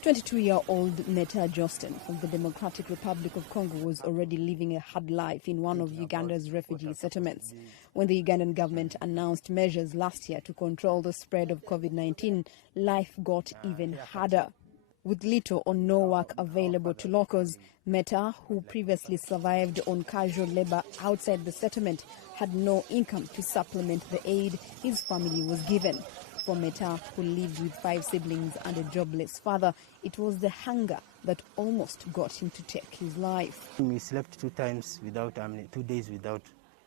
22-year-old Meta Justin from the Democratic Republic of Congo was already living a hard life in one of Uganda's refugee settlements. When the Ugandan government announced measures last year to control the spread of COVID-19, life got even harder. With little or no work available to locals, Meta, who previously survived on casual labor outside the settlement, had no income to supplement the aid his family was given. For Meta, who lived with 5 siblings and a jobless father, it was the hunger that almost got him to take his life. We slept 2 times without 2 days without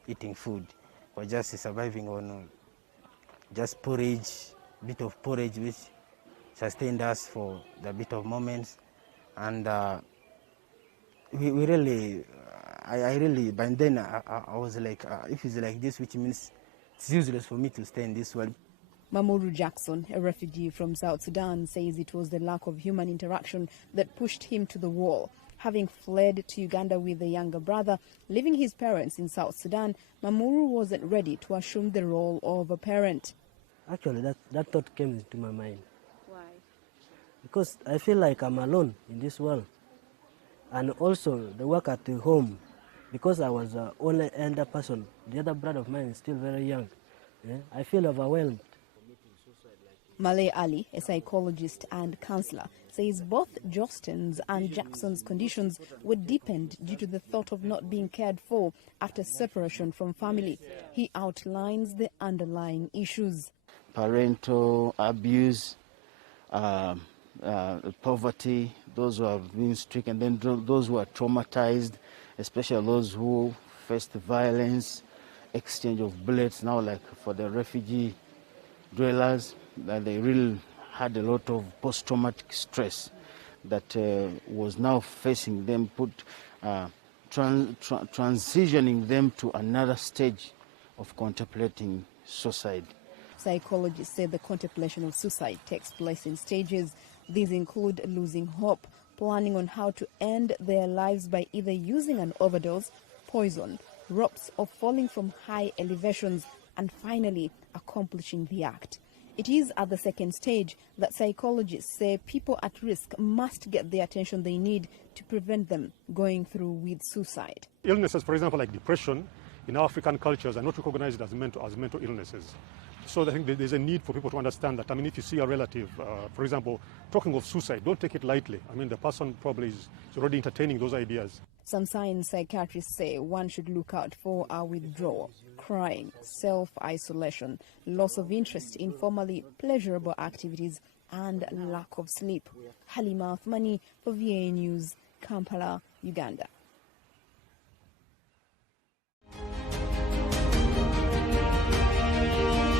eating food. We're just surviving on just porridge, bit of porridge, which sustained us for the bit of moments. And we really, I really, by then I was like, if it's like this, which means it's useless for me to stay in this world. Mamoru Jackson, a refugee from South Sudan, says it was the lack of human interaction that pushed him to the wall. Having fled to Uganda with a younger brother, leaving his parents in South Sudan, Mamoru wasn't ready to assume the role of a parent. Actually, that thought came into my mind. Why? Because I feel like I'm alone in this world. And also the work at the home, because I was the only elder person, the other brother of mine is still very young. I feel overwhelmed. Malay Ali, a psychologist and counselor, says both Justin's and Jackson's conditions were deepened due to the thought of not being cared for after separation from family. He outlines the underlying issues. Parental abuse, poverty, those who have been stricken, then those who are traumatized, especially those who faced violence, exchange of bullets. Now, like for the refugee dwellers, that they really had a lot of post-traumatic stress that was now facing them, transitioning them to another stage of contemplating suicide. Psychologists say the contemplation of suicide takes place in stages. These include losing hope, planning on how to end their lives by either using an overdose, poison, ropes, or falling from high elevations, and finally accomplishing the act. It is at the second stage that psychologists say people at risk must get the attention they need to prevent them going through with suicide. Illnesses, for example, like depression, in African cultures are not recognized as mental illnesses. So I think there's a need for people to understand that. I mean, if you see a relative, for example, talking of suicide, don't take it lightly. I mean, the person probably is already entertaining those ideas. Some signs psychiatrists say one should look out for are withdrawal, crying, self-isolation, loss of interest in formerly pleasurable activities, and lack of sleep. Halima Athumani for VOA News, Kampala, Uganda.